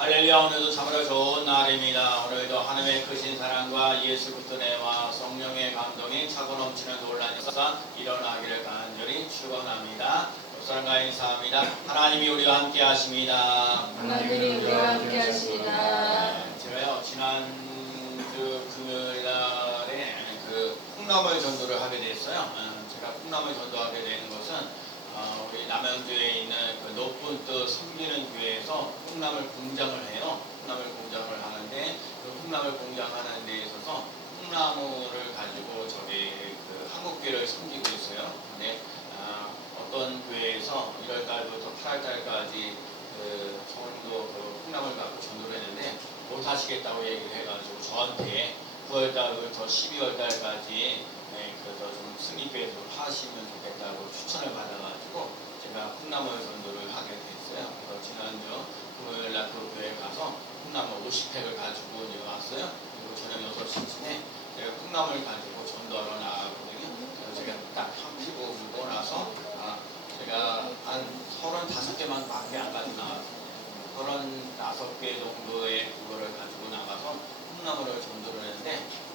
할렐루야. 오늘도 참으로 좋은 날입니다. 오늘도 하나님의 크신 사랑과 예수 그리스도 은혜와 성령의 감동이 차고 넘치는 놀라운 역사 일어나기를 간절히 축원합니다. 목사님과 인사합니다. 하나님이 우리와 함께 하십니다. 하나님이 우리와 함께 하십니다. 제가요 지난 금요일날에 콩나물 전도를 하게 됐어요. 제가 콩나물 전도하게 되는 것은 우리 남양주에 있는 높은 뜻 섬기는 교회에서 콩나물 공장을 해요. 콩나물 공장을 하는데 그 콩나물 공장하는 데 있어서 콩나물을 가지고 저기 한국교회를 섬기고 있어요. 근데 어떤 교회에서 1월달부터 8월달까지 서울도 콩나물 갖고 전도를 했는데 못하시겠다고 얘기를 해가지고 저한테 9월달부터 12월달까지 그래서 좀 승립교회에서 하시면 좋겠다고 추천을 받아가지고 제가 콩나물 전도를 하게 됐어요. 그래서 지난주 금요일날 그 교회에 가서 콩나물 50팩을 가지고 이제 왔어요. 그리고 저녁 6시쯤에 제가 콩나물 가지고 전도하러 나가거든요. 그래서 제가 딱 한 피고 물고 나서 제가 한 35개만 밖에 안 가지고 나왔어요. 35개 정도의 그거를 가지고 나가서 콩나물을 전도를 했는데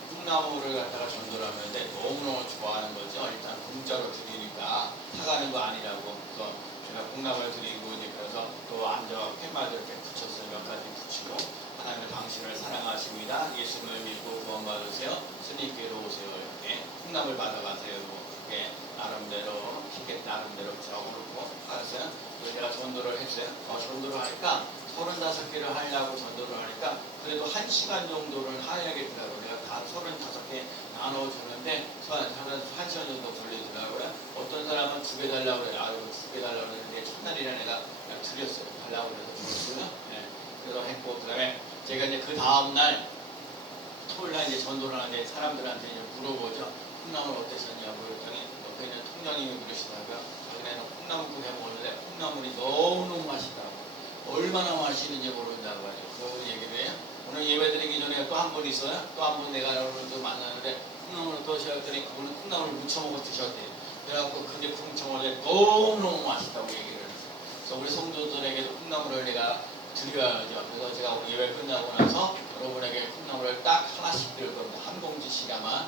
콩나물을 갖다가 전도를 하는데 너무너무 좋아하는 거죠. 일단 공짜로 드리니까 사가는 거 아니라고. 그래서 제가 콩나물 드리고 이제 그래서 또 앉아 팻말도 이렇게 붙였어요. 몇 가지 붙이고 하나님은 당신을 사랑하십니다. 예수님을 믿고 구원받으세요. 스님께로 오세요. 이렇게 콩나물 받아가세요. 이렇게 나름대로 티켓 나름대로 적어놓고 알았어요. 그래서 제가 전도를 했어요. 전도를 하니까 35개를 하려고 전도를 하니까 그래도 1시간 정도는 해야겠더라고요. 내가 다 35개 나눠주는데 1시간 정도 걸리더라고요. 어떤 사람은 2개 달라고 그래요. 아이고 2개 달라고 그랬는데 첫날이라 내가 그냥 드렸어요. 달라고 그래서 줬어요. 네. 그래서 했고 그 다음에 제가 이제 그 다음날 토요일날 이제 전도를 하는데 사람들한테 이제 물어보죠. 콩나물 어땠었냐고 그랬더니 옆에 있는 통장님이 그러시더라고요. 자기네는 콩나물국 해먹었는데 콩나물이 너무너무 맛있다고. 얼마나 맛있는지 모른다고 하죠. 그 얘기를 해요. 오늘 예배 드리기 전에 또 한 분 있어요. 또 한 분 내가 오늘도 만나는데 콩나물을 또 시작했더니 그분은 콩나물을 무쳐먹어 드셨대요. 그래갖고 근데 콩청어를 너무너무 맛있다고 얘기를 했어요. 그래서 우리 성도들에게도 콩나물을 내가 드려야죠. 그래서 제가 오늘 예배 끝나고 나서 여러분에게 콩나물을 딱 하나씩 드릴 겁니다. 한 봉지씩아마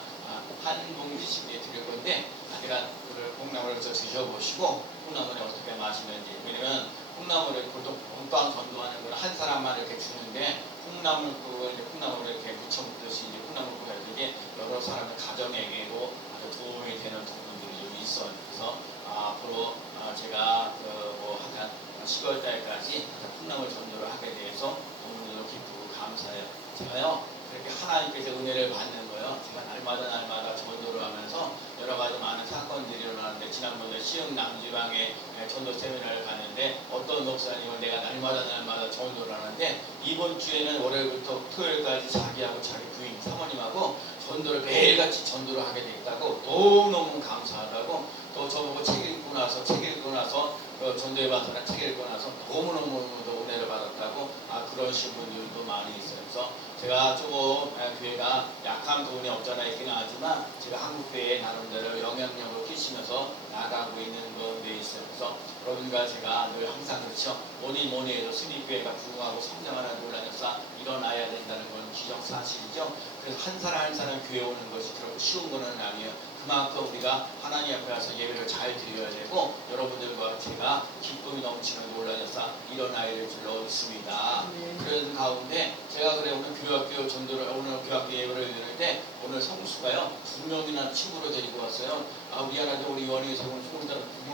한 봉지씩 드릴 건데 제가 그 콩나물을 드셔보시고 콩나물이 어떻게 맛있는지. 왜냐면 콩나물을 보통 본방 전도하는 건 한 사람만 이렇게 주는데 콩나물 그거 이제 콩나물을 이렇게 무쳐 먹듯이 이제 콩나물 그게 여러 사람의 가정에게도 아주 도움이 되는 부분들이 좀 있어요. 그래서 앞으로 제가 한 10월 달까지 콩나물 전도를 하게 돼서 너무너무 기쁘고 감사해요. 제가요 그렇게 하나님께서 은혜를 받는 거예요. 제가 날마다 전도를 하면서 여러 가지 많은 사건들이 일어나는데 지난번에 시흥 남지방에 전도 세미나를 갔는데 어떤 목사님은 내가 날마다 전도를 하는데 이번 주에는 월요일부터 토요일까지 자기하고 자기 부인 사모님하고 전도를 매일같이 전도를 하게 됐다고 너무너무 감사하다고 또 저보고 책 읽고 나서 전도해봐서는 책 읽고 나서 너무너무 은혜를 받았다고 그러신 분들도 많이 있어요. 그래서 제가 조금 교회가 약한 부분이 없잖아 있긴 하지만 제가 한국교회에 나름대로 영향력을 끼치면서 나가고 있는 건데 있어요. 그래서 여러분과 제가 늘 항상 그렇죠. 뭐니 해도 승리교회가 부흥하고 성장하는 놀라운 역사 일어나야 된다는 건 기정사실이죠. 그래서 한 사람 교회 오는 것이 그렇게 쉬운 거는 아니에요. 그만큼 우리가 하나님 앞에 와서 예배를 잘 드려야 되고 여러분들과 제가 기쁨이 넘치는 놀라운 역사 일어나야 될 줄로 믿습니다. 그런 가운데 제가 오늘 교학교 전도를 오늘 교학교 예배를 드리는데 오늘 성수가요 2명이나 친구를 데리고 왔어요. 미안한데 우리 원희에서 오늘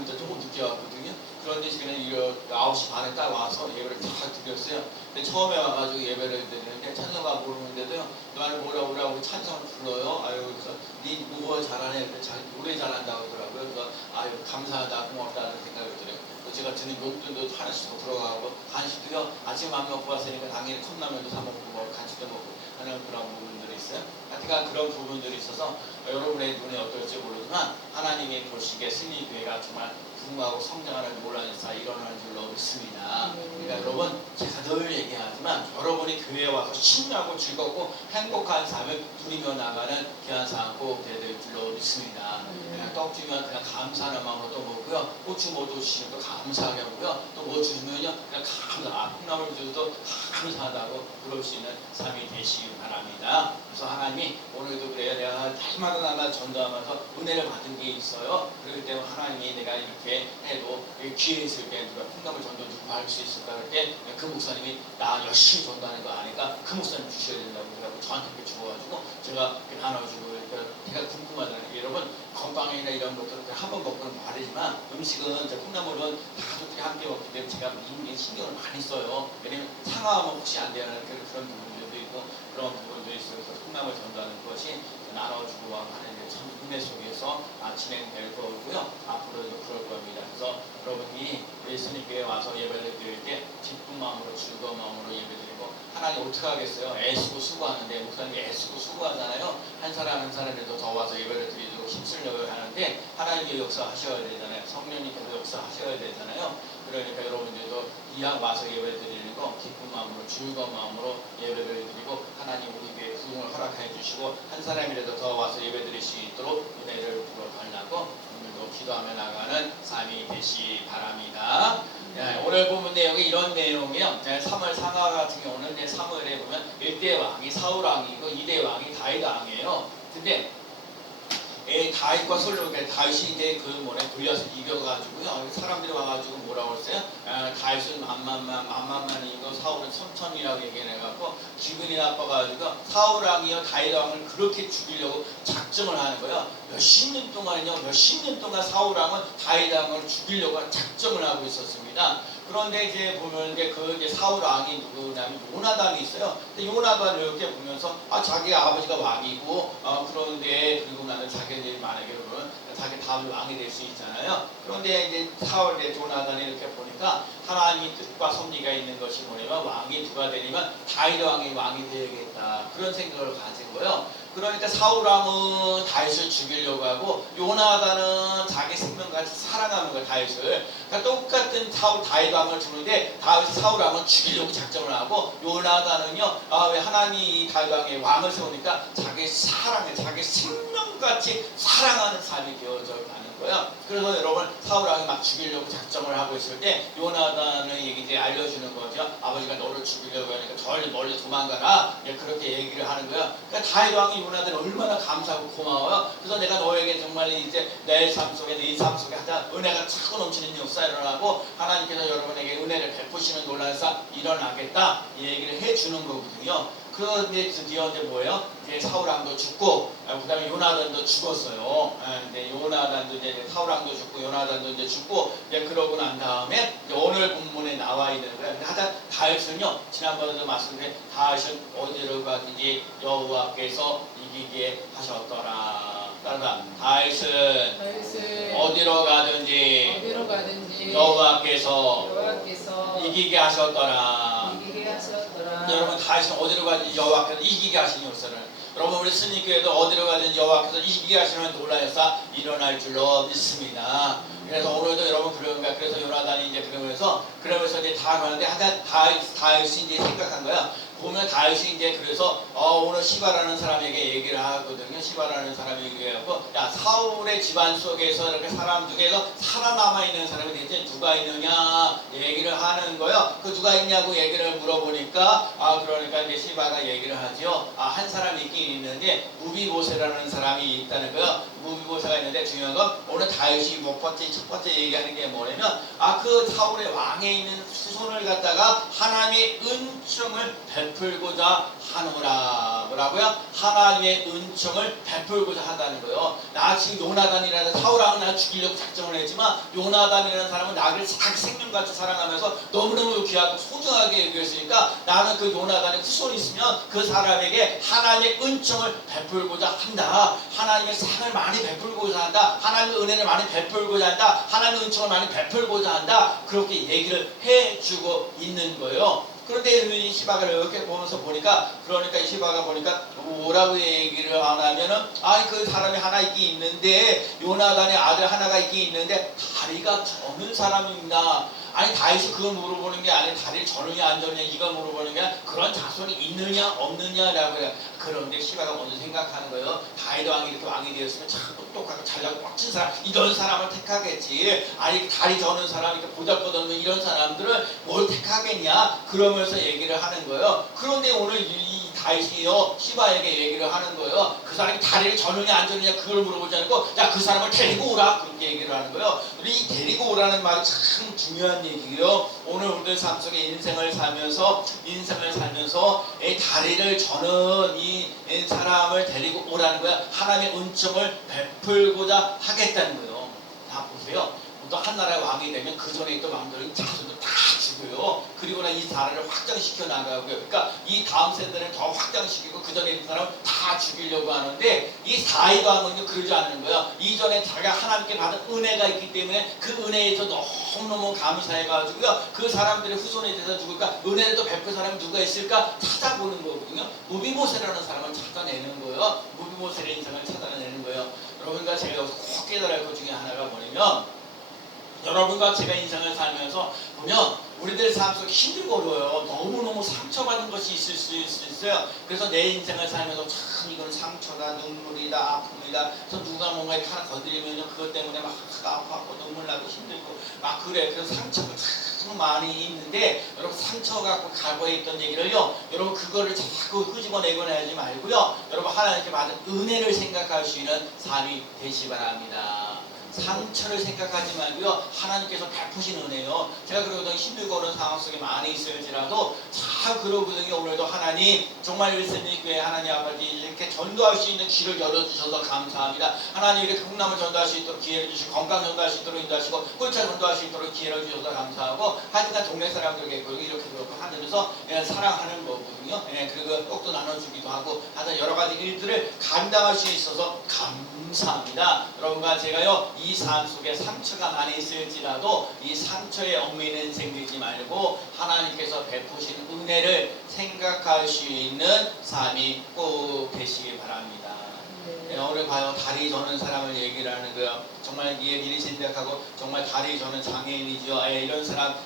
조금 늦게 왔거든요. 그런데 지금 9시 반에 딱 와서 예배를 다 드렸어요. 근데 처음에 와가지고 예배를 드리는데 찬성가 모르는데도요. 너를 뭐라고 찬성을 불러요. 그래서 네 누구 잘하네. 자기 노래 잘한다고 하더라고요. 그래서 감사하다 고맙다는 생각이 들어요. 제가 드린 용돈도 하나씩 더 들어가고 간식도요. 아침 밥 먹고 왔으니까 당연히 컵라면도 사 먹고 간식도 먹고 하는 그런 부분들이 있어요. 하여튼 그런 부분들이 있어서 여러분의 눈에 어떨지 모르지만 하나님이 보시기에 승리교회가 정말 부흥하고 성장하는 놀라운 역사 일어나는 줄로 믿습니다. 그러니까 여러분 제가 늘 얘기하지만 여러분이 교회에 와서 신나고 즐겁고 행복한 삶을 누리며 나가는 귀한 삶 꼭 되될 줄로 믿습니다. 그냥 떡 주면 그냥 감사하는 마음으로 또 먹고요. 고추 뭐 주시면 또 감사하게 하고요. 또 뭐 주시면요 그냥 콩나물 주셔도 감사하다고 그럴 수 있는 삶이 되시기 바랍니다. 그래서 하나님이 오늘도 그래요. 내가 날마다 전도하면서 은혜를 받은 게 있어요. 그렇기 때문에 하나님이 내가 이렇게 해도 기회 있을 때 누가 풍감을 전도 주고 할 수 있을까 할 때 그 목사님이 나 열심히 전도하는 거 아니까 그 목사님 주셔야 된다고 그래가지고 저한테 이렇게 주어가지고 제가 이렇게 나눠주고 그러니까 제가 궁금하잖아요. 여러분 건강이나 이런 것들은 한 번 먹고는 다르지만 음식은 콩나물은 가족들이 함께 먹기 때문에 제가 이미 신경을 많이 써요. 왜냐면 상하하면 혹시 안 되는 그런 부분들도 있고 그런 부분도 있어요. 그래서 콩나물 전도하는 것이 나눠주고 하는 참 은혜 속에서 진행될 거고요. 앞으로도 그럴 겁니다. 그래서 여러분이 예수님께 와서 예배를 드릴 때 기쁜 마음으로 즐거운 마음으로 예배드리고 하나님 어떻게 하겠어요? 애쓰고 수고하는데 목사님이 애쓰고 수고하잖아요. 한 사람 한 사람이라도 더 와서 예배를 드리도록 힘쓰려고 하는데 하나님의 역사하셔야 되잖아요. 성령님께서 역사하셔야 되잖아요. 그러니까 여러분들도 이왕 와서 예배 드리는 거 기쁜 마음으로 즐거운 마음으로 예배를 드리고 하나님 우리에게 부흥을 허락해 주시고 한 사람이라도 더 와서 예배 드릴 수 있도록 은혜를 부어달라고 오늘도 기도하며 나가는 삶이 되시 바랍니다. 오늘 본문 내용이 이런 내용이요. 3월 상하 같은 경우는 3월에 보면 1대 왕이 사울 왕이고 2대 왕이 다윗 왕이에요. 근데 다윗과 솔로몬, 다윗이 이제 그 뭐래 골리앗을 이겨가지고요. 사람들이 와가지고 뭐라고 했어요? 다윗은 만만만이고 사울은 천천이라고 얘기해갖고 기분이 나빠가지고 사울 왕이요 다윗 왕을 그렇게 죽이려고 작정을 하는 거예요. 몇십 년 동안 사울 왕은 다윗 왕을 죽이려고 작정을 하고 있었습니다. 그런데 이제 보면 이제 사울 왕이 누구냐면 요나단이 있어요. 근데 요나단을 이렇게 보면서 자기가 아버지가 왕이고 그런데 그리고 나는 자기들이 만약에 그러면 자기 다음에 왕이 될 수 있잖아요. 그런데 이제 사울의 요나단이 이렇게 보니까 하나님의 뜻과 섭리가 있는 것이 뭐냐면 왕이 누가 되냐면 다윗 왕이 되야겠다 그런 생각을 가진 거예요. 그러니까 사울 왕은 다윗을 죽이려고 하고 요나단은 자기 생명같이 사랑하는 거예요. 다윗을. 그러니까 똑같은 다윗 왕을 주는데 사울 왕은 죽이려고 작정을 하고 요나단은요 왜 하나님이 다윗 왕의 왕을 세우니까 자기 생명같이 사랑하는 삶이 되어져 가는 거예요. 그래서 여러분 사울 왕이 막 죽이려고 작정을 하고 있을 때 요나단의 얘기 알려주는 거죠. 아버지가 너를 죽이려고 하니까 저 멀리 도망가라. 그렇게 얘기를 하는 거예요. 그러니까 다윗 왕이 요나단이 얼마나 감사하고 고마워요. 그래서 내가 너에게 정말 이제 내 삶 속에 네 삶 속에 하다 은혜가 차고 넘치는 역사 일어나고 하나님께서 여러분에게 은혜를 베푸시는 놀라운 사 일어나겠다 이 얘기를 해주는 거거든요. 그런데 드디어 이제 뭐예요? 이제 사울 왕도 죽고 그다음에 요나단도 죽었어요. 근데 요나단도 이제 사울 왕도 죽고 요나단도 이제 죽고 이제 그러고 난 다음에 이제 오늘 본문에 나와 있는 거예요. 하여튼 다윗은요 지난번에도 말씀드린 다윗은 어디로 가든지 여호와께서 이기게 하셨더라. 따라가 다윗은 어디로 가든지 여호와께서 이기게 하셨더라. 여러분 다윗은 어디로 가든지 여호와께서 이기게 하시니 역사를 여러분 우리 스님교회도 어디로 가든지 여호와께서 이기게 하시는 놀라운 역사 일어날 줄로 믿습니다. 그래서 오늘도 여러분 그래서 요나단이 이제 그러면서 이제 다 가는데 하여튼 다윗이 이제 생각한 거야. 보면 다윗이 이제 그래서 오늘 시바라는 사람에게 얘기를 하거든요. 시바라는 사람이 얘기하고 야 사울의 집안 속에서 이렇게 사람 중에서 살아남아 있는 사람이 대체 누가 있느냐 얘기를 하는 거예요. 그 누가 있냐고 얘기를 물어보니까 그러니까 이제 시바가 얘기를 하죠. 한 사람이 있긴 있는데 무비보세라는 사람이 있다는 거예요. 무비보세가 있는데 중요한 건 오늘 다윗이 첫 번째 얘기하는 게 뭐냐면 그 사울의 왕에 있는 수손을 갖다가 하나님의 은총을 베풀고자 하노라. 뭐라고요? 하나님의 은총을 베풀고자 한다는 거예요. 나 지금 요나단이라는 사울 왕은 나 죽이려고 작정을 했지만 요나단이라는 사람은 나를 자기 생명같이 사랑하면서 너무너무 귀하고 소중하게 여겼으니까 나는 그 요나단의 후손이 있으면 그 사람에게 하나님의 은총을 베풀고자 한다. 하나님의 사랑을 많이 베풀고자 한다. 하나님의 은혜를 많이 베풀고자 한다. 하나님의 은총을 많이 베풀고자 한다. 그렇게 얘기를 해주고 있는 거예요. 그런데 이 시바가 이렇게 보면서 보니까 그러니까 이 시바가 보니까 뭐라고 얘기를 안 하면은 그 사람이 하나 있긴 있는데 요나단의 아들 하나가 있긴 있는데 다리가 저는 사람입니다. 아니 다윗이 그걸 물어보는 게 아니라 다리를 저느냐 안 저느냐 이거 물어보는 게 아니라 그런 자손이 있느냐 없느냐라고 해요. 그런데 시바가 먼저 생각하는 거예요. 다윗 왕이 이렇게 왕이 되었으면 참 똑똑하고 잘나고 멋진 사람 이런 사람을 택하겠지. 아니 다리 저는 사람 이렇게 보잘것없는 이런 사람들을 뭘 택하겠냐 그러면서 얘기를 하는 거예요. 그런데 오늘 이 다윗이요 시바에게 얘기를 하는 거예요. 그 사람이 다리를 저느냐 안 저느냐 그걸 물어보지 않고 야 그 사람을 데리고 오라 그렇게 얘기를 하는 거예요. 이 데리고 오라는 말이 참 중요한 얘기예요. 오늘 우리들 삶 속에 인생을 살면서 이 다리를 저는 이 사람을 데리고 오라는 거야. 하나님의 은총을 베풀고자 하겠다는 거예요. 다 보세요. 또 한 나라의 왕이 되면 그 전에 있던 왕들은 자손들 다 죽어요. 그리고 이 나라를 확장시켜 나가고요. 그러니까 이 다음 세대를 더 확장시키고 그 전에 있는 사람 다 죽이려고 하는데 이 다윗 왕은요 그러지 않는 거예요. 이전에 자기가 하나님께 받은 은혜가 있기 때문에 그 은혜에서 너무너무 감사해가지고요. 그 사람들의 후손에 대해서 죽을까 은혜를 또 베풀 사람이 누가 있을까 찾아보는 거거든요. 무비보세라는 사람을 찾아내는 거예요. 무비보세의 인생을 찾아내는 거예요. 여러분과 제가 여기서 꼭 깨달아야 할 것 중에 하나가 뭐냐면 여러분과 제가 인생을 살면서 보면 우리들 삶 속에 힘들고 어려워요. 너무너무 상처받은 것이 있을 수 있어요. 그래서 내 인생을 살면서 참 이건 상처다, 눈물이다, 아픔이다. 그래서 누가 뭔가 이렇게 하나 건드리면 그것 때문에 막 아파하고 눈물 나고 힘들고 막 그래. 그래서 상처가 참 많이 있는데 여러분 상처 갖고 과거에 있던 얘기를요. 여러분 그거를 자꾸 끄집어내거나 하지 말고요. 여러분 하나님께 받은 은혜를 생각할 수 있는 삶이 되시 바랍니다. 상처를 생각하지 말고요. 하나님께서 베푸신 은혜요. 제가 그러거든요. 힘들고 어려운 상황 속에 많이 있을지라도 잘 그러거든요. 오늘도 하나님 정말 일생의 교회 하나님 아버지 이렇게 전도할 수 있는 길을 열어주셔서 감사합니다. 하나님 이렇게 풍남을 전도할 수 있도록 기회를 주시고 건강 전도할 수 있도록 인도하시고 꿀차 전도할 수 있도록 기회를 주셔서 감사하고 하여튼간 동네 사람들에게 이렇게 그렇고 하면서 사랑하는 거거든요. 그리고 꼭도 나눠주기도 하고 하여튼 여러 가지 일들을 감당할 수 있어서 감사합니다. 여러분과 제가요 이 삶 속에 상처가 많이 있을지라도 이 상처에 얽매이는 인생 되지 말고 하나님께서 베푸신 은혜를 생각할 수 있는 삶이 꼭 되시기 바랍니다. 오늘 봐요. 다리 저는 사람을 얘기를 하는 거예요. 정말 미리 생각하고 정말 다리 저는 장애인이죠.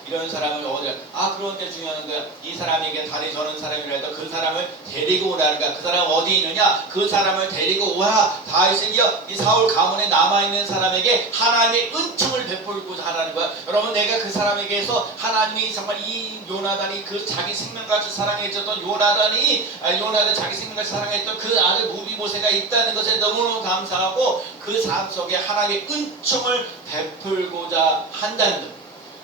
이런 사람을 어디 그런데 중요한 거야. 이 사람에게 다리 저는 사람이라도 그 사람을 데리고 오라는 거야. 그 사람 어디 있느냐? 그 사람을 데리고 오라. 다윗은요 이 사울 가문에 남아있는 사람에게 하나님의 은총을 베풀고자 하라는 거야. 여러분 내가 그 사람에게서 하나님이 정말 이 요나단이 그 자기 생명같이 사랑해줬던 요나단 자기 생명같이 사랑했던 그 아들 무비보세가 있다는 것에 너무너무 감사하고 그 삶 속에 하나님의 은총을 베풀고자 한다는 것.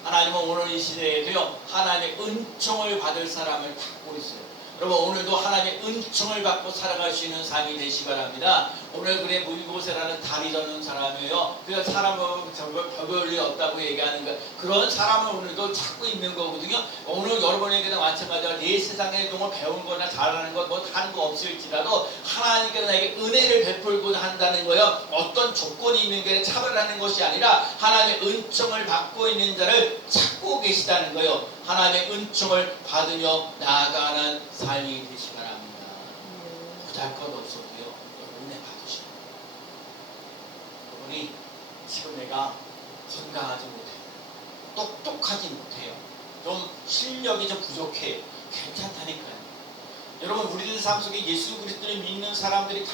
하나님은 오늘 이 시대에도요 하나님의 은총을 받을 사람을 찾고 있어요. 여러분 오늘도 하나님의 은총을 받고 살아갈 수 있는 삶이 되시 바랍니다. 오늘 그래 무비보세라는 다리 젓는 사람이에요. 그 사람은 별볼이 없다고 얘기하는 거 그런 사람을 오늘도 찾고 있는 거거든요. 오늘 여러분에게도 마찬가지로 내 세상에 동안 배운 거나 잘하는 거 뭐 하는 거 없을지라도 하나님께서 나에게 은혜를 베풀고 한다는 거예요. 어떤 조건이 있는 게 차별하는 것이 아니라 하나님의 은총을 받고 있는 자를 찾고 계시다는 거예요. 하나님의 은총을 받으며 나아가는 삶이 되시 바랍니다. 보잘것없어도요 은혜 받으시고 여러분이 지금 내가 건강하지 못해요. 똑똑하지 못해요. 좀 실력이 좀 부족해요. 괜찮다니까요. 여러분 우리들 삶 속에 예수 그리스도를 믿는 사람들이 다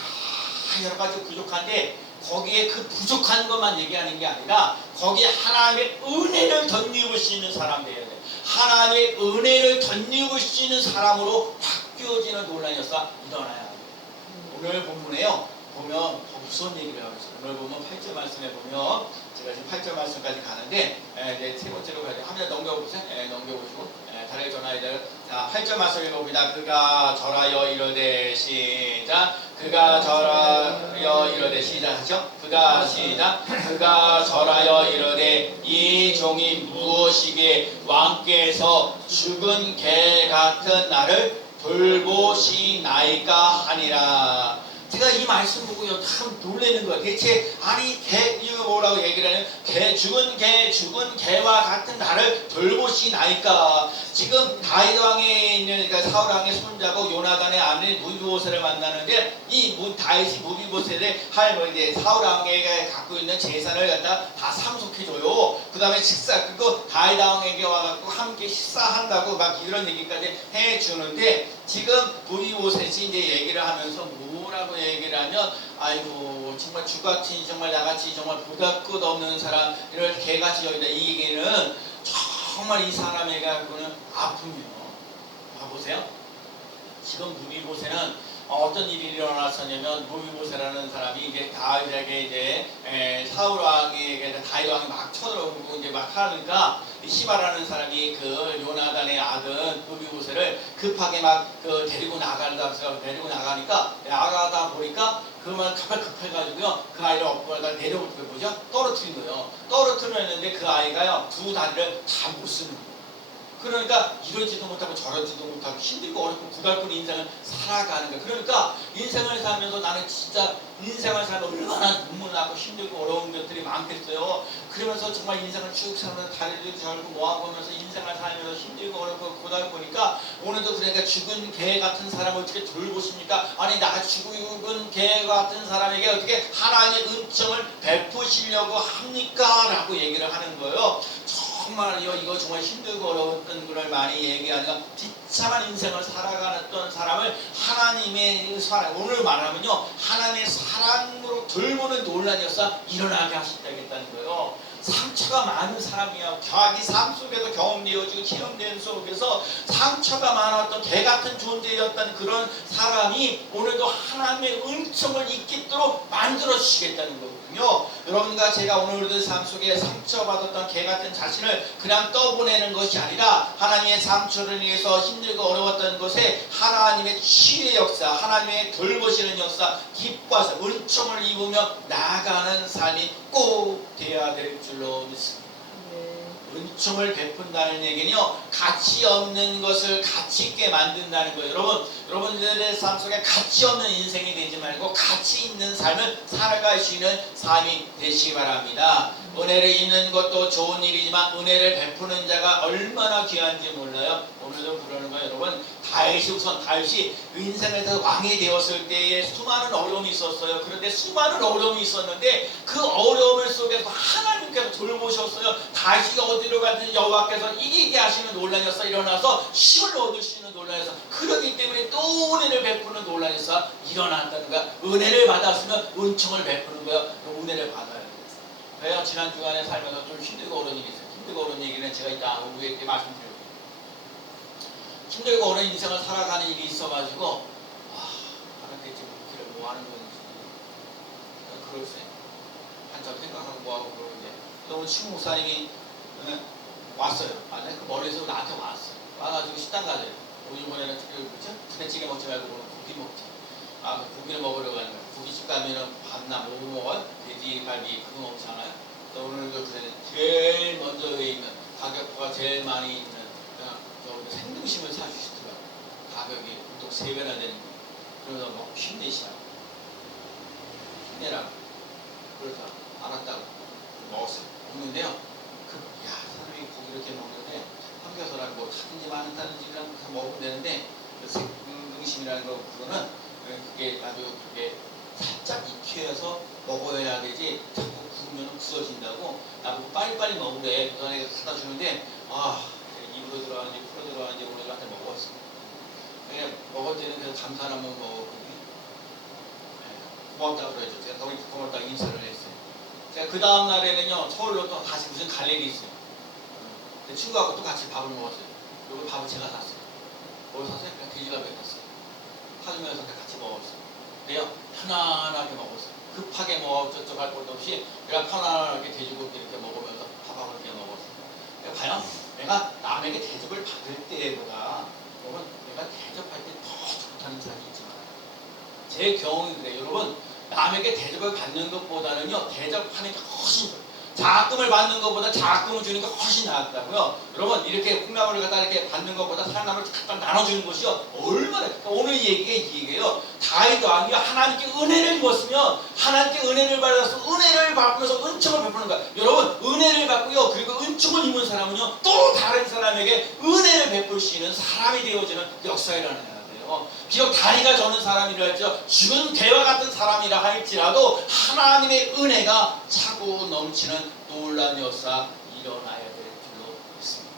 여러 가지 부족한데 거기에 그 부족한 것만 얘기하는 게 아니라 거기에 하나님의 은혜를 덧입을 수 있는 사람 되어야 돼요. 하나님의 은혜를 덧입을 수 있는 사람으로 바뀌어지는 논란이 일어나야 돼요. 오늘 본문에요 보면 무슨 얘기를 하고 있어요. 오늘 보면 8절 말씀에 보면 제가 지금 8절 말씀까지 가는데 세 번째로 가야 돼요. 화면 넘겨보세요. 넘겨보시고 다른 전화이들 자 8절 말씀 읽어봅니다. 그가 절하여 이르되 시작 그가 절하여 이르되 시작하죠. 그가 시작 그가 절하여 이르되 이 종이 무엇이게 왕께서 죽은 개 같은 나를 돌보시나이까 하니라. 제가 이 말씀 보고요 참 놀라는 거예요. 대체 아니 이거 뭐라고 얘기를 하냐면 죽은 개와 같은 나를 돌보시나이까. 지금 다윗 왕의 있는 그러니까 사울 왕의 손자고 요나단의 아내 무비보셋을 만나는데 이 다윗이 무비보셋의 이제 사울 왕에게 갖고 있는 재산을 갖다 다 상속해줘요. 그 다음에 식사 그리고 다윗 왕에게 와갖고 함께 식사한다고 막 이런 얘기까지 해주는데 지금 무비보셋이 이제 얘기를 하면서 뭐라고 얘기를 하면 아이고 정말 주같이 정말 나같이 정말 보잘것없는 사람 이런 개같이 여기다 이 얘기는 정말 이 사람에게 갖고는 아픔이에요. 봐보세요. 지금 무비보셋은 어떤 일이 일어났었냐면 무비보셋이라는 사람이 이제 다윗에게 이제 사울 왕에게 다윗 왕이 막 쳐들어오고 이제 막 하니까 시바라는 사람이 그 요나단의 아들 무비보셋을 급하게 막 데리고 나가니까 나가다 보니까 그만 정말 급해가지고요 그 아이를 업고 하다 내려올 때 뭐죠? 떨어뜨린 거예요. 떨어뜨렸는데 그 아이가요 두 다리를 다 못 쓰는 거예요. 그러니까 이러지도 못하고 저러지도 못하고 힘들고 어렵고 고달픈 인생을 살아가는 거야. 그러니까 인생을 살면서 나는 진짜 인생을 살면 얼마나 눈물 나고 힘들고 어려운 것들이 많겠어요. 그러면서 정말 인생을 쭉 살면서 다리를 절고 모아보면서 인생을 살면서 힘들고 어렵고 고달프니까 오늘도 그러니까 죽은 개 같은 사람을 어떻게 돌보십니까? 아니 나 죽은 개 같은 사람에게 어떻게 하나님의 은총을 베푸시려고 합니까? 라고 얘기를 하는 거예요. 정말요 이거 정말 힘들고 어려웠던 걸 많이 얘기하니까 비참한 인생을 살아가던 사람을 하나님의 사랑 오늘 말하면요 하나님의 사랑으로 돌보는 놀란 역사 일어나게 하신다겠다는 거예요. 상처가 많은 사람이야. 자기 삶 속에서 경험되어지고 체험된 속에서 상처가 많았던 개같은 존재였던 그런 사람이 오늘도 하나님의 은총을 잊겠도록 만들어 주시겠다는 거거든요. 여러분과 제가 오늘도 삶 속에 상처받았던 개같은 자신을 그냥 떠보내는 것이 아니라 하나님의 상처를 위해서 힘들고 어려웠던 것에 하나님의 치유의 역사, 하나님의 돌보시는 역사, 기뻐서 은총을 입으며 나아가는 삶이 꼭 되어야 될 줄로 믿습니다. 은총을 베푼다는 얘기는요 가치 없는 것을 가치 있게 만든다는 거예요. 여러분들의 삶 속에 가치 없는 인생이 되지 말고 가치 있는 삶을 살아가시는 삶이 되시기 바랍니다. 은혜를 입는 것도 좋은 일이지만 은혜를 베푸는 자가 얼마나 귀한지 몰라요. 오늘도 부르는 거예요. 여러분 다윗이 인생에서 왕이 되었을 때에 수많은 어려움이 있었어요. 그런데 수많은 어려움이 있었는데 그 어려움 속에서 하나님께서 돌보셨어요. 다윗이 어디로 가든 여호와께서 이기게 하시는 논란이 있어 일어나서 힘을 얻으시는 논란이 있어 그렇기 때문에 또 은혜를 베푸는 논란이 있어 일어난다는 거야. 은혜를 받았으면 은총을 베푸는 거야. 은혜를 받아야 돼. 그래야 지난 주간에 살면서 좀 힘들고 어려운 일이 있어요. 힘들고 어려운 얘기는 제가 이따 위에 때 말씀드릴게요. 힘들고 어려운 인생을 살아가는 일이 있어가지고 나는 대체 길을 뭐 하는 건지 그럴세 한참 생각하고 뭐하고 그러는데 오늘 친구 목사님이 왔어요. 그 머리에서 나한테 왔어. 와가지고 식당 가자요. 이번에는 뭐죠? 부대찌개 먹지 말고 오늘 고기 먹자. 고기를 먹으려고 하는 거야. 고기집 가면은 밥나 뭐 먹어요? 돼지갈비 그거 먹잖아요. 또 오늘도 그래 제일 먼저 있는 가격표가 제일 많이 있는 생등심을 사주시더라고요. 가격이 또 3배나 되는 거예요. 그러면서 뭐 힘내시라고. 힘내라고. 그래서 알았다고 먹었어요. 먹는데요. 사람이 고기 이렇게 먹는데 삼겹살하고 뭐 다든지 많다든지 그냥 먹으면 되는데 생등심이라는 거 그거는 그게 아주 그게 살짝 익혀서 먹어야 되지 자꾸 구우면 굳어진다고 나보고 빨리빨리 먹으래. 그 전에 갖다 주는데 입으로 들어가는지 코로 들어가는지 오늘 한테 먹었어. 그냥 먹을 때는 그냥 감사한 한번 먹었거든요. 고맙다고 그러죠. 제가 거기 고맙다고 인사를 했어요. 제가 그 다음 날에는요 서울로 또 다시 무슨 갈 일이 있어요. 친구하고 또 같이 밥을 먹었어요. 그리고 밥을 제가 샀어요. 뭘 샀어요? 그냥 돼지갈비 샀어요. 사주면서 같이 먹었어요. 그래요 편안하게 먹었어요. 급하게 저쪽 할 것도 없이 그냥 편안하게 돼지고기 이렇게 먹으면서 밥하고 이렇게 먹었어요. 그러니까 과연 내가 남에게 대접을 받을 때보다 여러분 내가 대접할 때 더 좋다는 사람이 있지만 제 경험이 그래요. 여러분 남에게 대접을 받는 것보다는요 대접하는 게 훨씬 작금을 받는 것보다 작금을 주는 게 훨씬 낫다고요. 여러분 이렇게 콩나물을 갖다 이렇게 받는 것보다 사랑나무를 갖다 나눠주는 것이 얼마나, 그러니까 오늘 얘기가 이게요. 다윗 왕이 하나님께 은혜를 입었으면 하나님께 은혜를 받아서 은혜를 받으면서 은총을 베푸는 거야. 여러분, 은혜를 받고요, 그리고 은총을 입은 사람은요, 또 다른 사람에게 은혜를 베풀 수 있는 사람이 되어지는 역사가 일어나야 돼요. 비록 다리가 저는 사람이라 할지라도, 죽은 개와 같은 사람이라 할지라도 하나님의 은혜가 차고 넘치는 놀라운 역사 일어나야 될 줄로 믿습니다.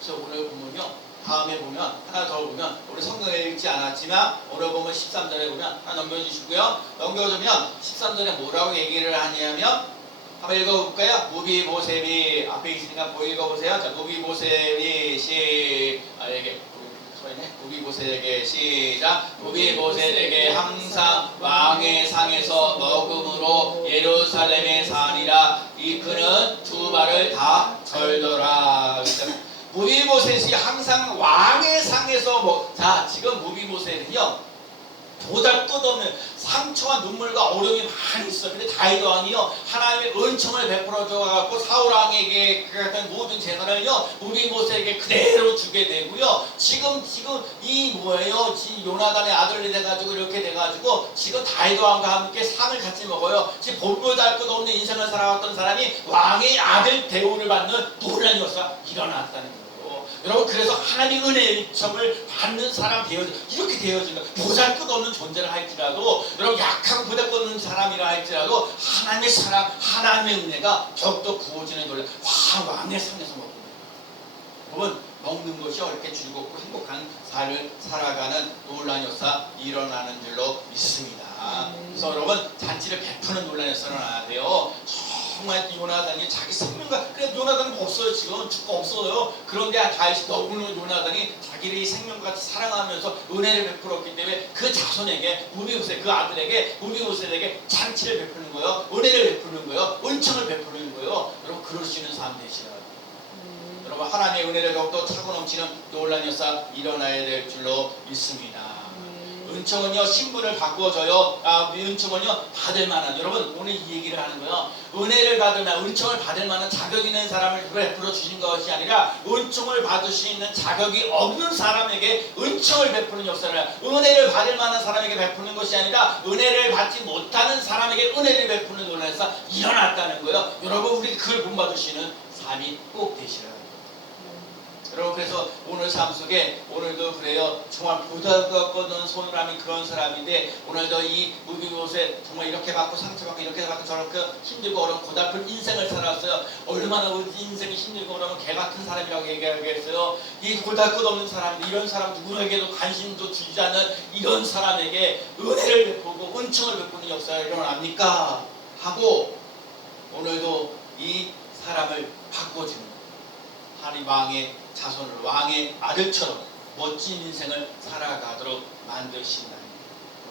그래서 오늘 보면요, 다음에 보면 하나 더 보면, 우리 성경에 읽지 않았지만 오늘 보면 13절에 보면 하나 넘겨주시고요. 넘겨주면 13절에 뭐라고 얘기를 하냐면, 한번 읽어볼까요? 무비보셋이 앞에 있으니까 뭐 읽어보세요. 자, 무비보셋이 무비보셋에게 시작. 무비보셋에게 항상 왕의 상에서 먹음으로 예루살렘에 사니라. 이 그는 두 발을 다 절더라. 무비보셋이 항상 왕의 상에서 자, 지금 무비보셋은요, 보잘것없는 상처와 눈물과 어려움이 많이 있어. 근데 다윗 왕이요, 하나님의 은총을 베풀어 줘갖고 사울 왕에게 그 같은 모든 재산을요, 무비보셋에게 그대로 주게 되고요. 지금 이 뭐예요? 지금 요나단의 아들이 돼가지고 이렇게 돼가지고 지금 다윗 왕과 함께 상을 같이 먹어요. 지금 보잘것없는 인생을 살아왔던 사람이 왕의 아들 대우를 받는 놀라운 역사가 일어났다는 거예요. 여러분, 그래서 하나님의 은혜의 은총을 받는 사람 이렇게 되어진 거예요. 보잘것없는 존재를 할지라도, 여러분, 약하고 보잘것없는 사람이라 할지라도 하나님의 사랑, 하나님의 은혜가 더욱더 부어지는 놀라. 왕의 상에서 먹는 거예요. 여러분, 먹는 것이 이렇게 즐겁고 행복한 삶을 살아가는 놀라운 역사 일어나는 줄로 믿습니다. 그래서 여러분, 잔치를 베푸는 놀라운 역사가 일어나야 돼요. 정말 요나단이 자기 생명과, 그래, 요나단은 없어요. 지금 죽고 없어요. 그런데 다윗이 너무나 요나단이 자기를 생명과 같이 사랑하면서 은혜를 베풀었기 때문에 그 자손에게, 무비보셋, 그 아들에게, 무비보셋에게 잔치를 베푸는 거예요. 은혜를 베푸는 거예요. 은총을 베푸는 거예요. 여러분, 그럴 수 있는 삶 되시라고. 여러분, 하나님의 은혜를 더욱더 차고 넘치는 놀라운 역사 일어나야 될 줄로 믿습니다. 은총은요, 신분을 바꿔줘요. 은총은요, 받을 만한, 여러분, 오늘 이 얘기를 하는 거예요. 은혜를 받을 만한, 은총을 받을 만한 자격 있는 사람을 베풀어 주신 것이 아니라, 은총을 받을 수 있는 자격이 없는 사람에게 은총을 베푸는 역사를, 은혜를 받을 만한 사람에게 베푸는 것이 아니라 은혜를 받지 못하는 사람에게 은혜를 베푸는 논란에서 일어났다는 거예요. 여러분, 우리 그걸 본받으시는 삶이 꼭 되시라고. 여러분, 그래서 오늘 삶 속에, 오늘도 그래요, 정말 보잘것없는 소유람이 그런 사람인데, 오늘도 이 무비보셋 정말 이렇게 받고 상처받고 이렇게 받고 저렇게 힘들고 어려운 고달픈 인생을 살았어요. 얼마나 인생이 힘들고 어려운 개 같은 사람이라고 얘기하겠어요. 이 보잘것없는 사람, 이런 사람 누구에게도 관심도 주지 않는 이런 사람에게 은혜를 베푸고 은총을 베푸는 역사가 일어납니까? 하고 오늘도 이 사람을 바꿔주는, 하나님 왕의 자손을 왕의 아들처럼 멋진 인생을 살아가도록 만드신다.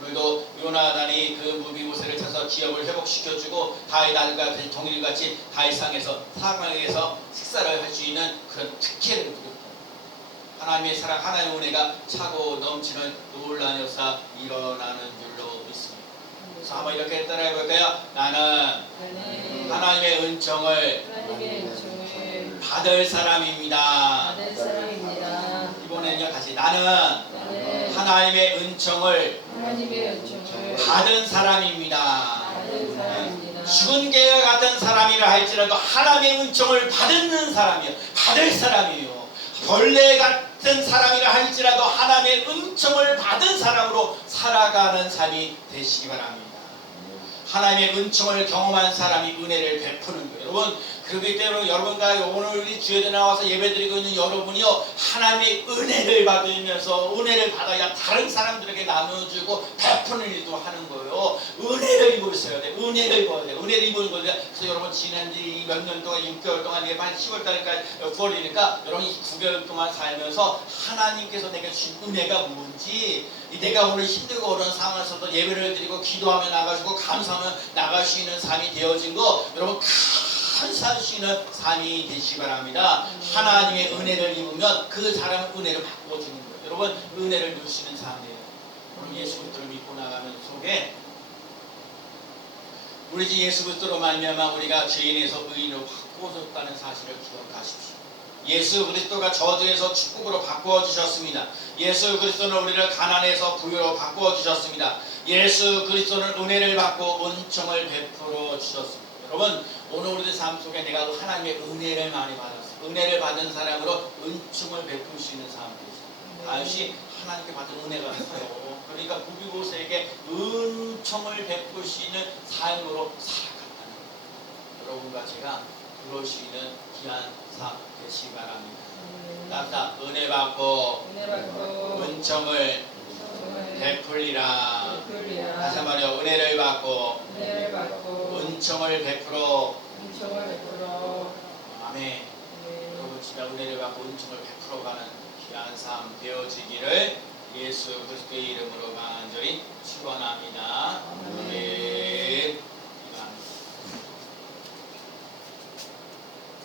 오늘도 요나단이 그 무비보셋을 찾아서 기업을 회복시켜주고 다윗 아들과 동일같이 다윗상에서 사방에서 식사를 할 수 있는 그런 특혜를 누렸다. 하나님의 사랑, 하나님의 은혜가 차고 넘치는 놀라운 역사 일어나는 줄로 믿습니다. 그래서 한번 이렇게 따라해 볼까요? 나는 하나님의 은총을 받을 사람입니다. 이번에는요, 다시 나는 하나님의 은총을 받은 사람입니다. 죽은 개와 같은 사람이라 할지라도 하나님의 은총을 받는 사람이에요. 받을 사람이에요. 벌레 같은 사람이라 할지라도 하나님의 은총을 받은 사람으로 살아가는 삶이 되시기 바랍니다. 하나님의 은총을 경험한 사람이 은혜를 베푸는 거예요. 여러분, 그렇기 때문에 여러분과 오늘 우리 주일에 나와서 예배드리고 있는 여러분이요, 하나님의 은혜를 받으면서 은혜를 받아야 다른 사람들에게 나눠주고 베푸는 일도 하는 거예요. 은혜를 입고 있어야 돼. 은혜를 입어야 돼. 은혜를 입는 거예요. 그래서 여러분, 지난지 몇 년 동안, 6개월 동안, 이게 한 10월달까지 9월이니까 여러분 이 9개월 동안 살면서 하나님께서 내게 주신 은혜가 뭔지, 내가 오늘 힘들고 어려운 상황에서도 예배를 드리고 기도하며 나가시고 감사하며 나갈 수 있는 삶이 되어진 거, 여러분 감사할 수 있는 삶이 되시기 바랍니다. 하나님의 은혜를 입으면 그 사람은 은혜를 바꿔주는 거예요. 여러분, 은혜를 누리시는 삶이에요. 여러분, 예수 그리스도를 믿고 나가는 속에 우리 주 예수 그리스도로 말미암아 우리가 죄인에서 의인으로 바꿔줬다는 사실을 기억하십시오. 예수 그리스도가 저주에서 축복으로 바꾸어 주셨습니다. 예수 그리스도는 우리를 가난에서 부유로 바꾸어 주셨습니다. 예수 그리스도는 은혜를 받고 은총을 베풀어 주셨습니다. 여러분, 오늘 우리의 삶 속에 내가 하나님의 은혜를 많이 받았어요. 은혜를 받은 사람으로 은총을 베풀 수 있는 사람들이 있어요. 다윗이 하나님께 받은 은혜가 있어요. 그러니까 부비고스에게 은총을 베풀 수 있는 삶으로 살아갔다는 거예요. 여러분과 제가 그럴 수 있는 귀한 삶 되시기 바랍니다. 따뜻한 은혜 받고 은총을 베풀리라. 다시 한번요. 은혜를 받고 은총을 베풀어. 아멘. 여러분 진짜 은혜를 받고 은총을 베풀어가는 귀한 삶 되어지기를 예수 그리스도의 이름으로 간절히 축원합니다. 아멘.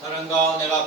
사랑과 은혜가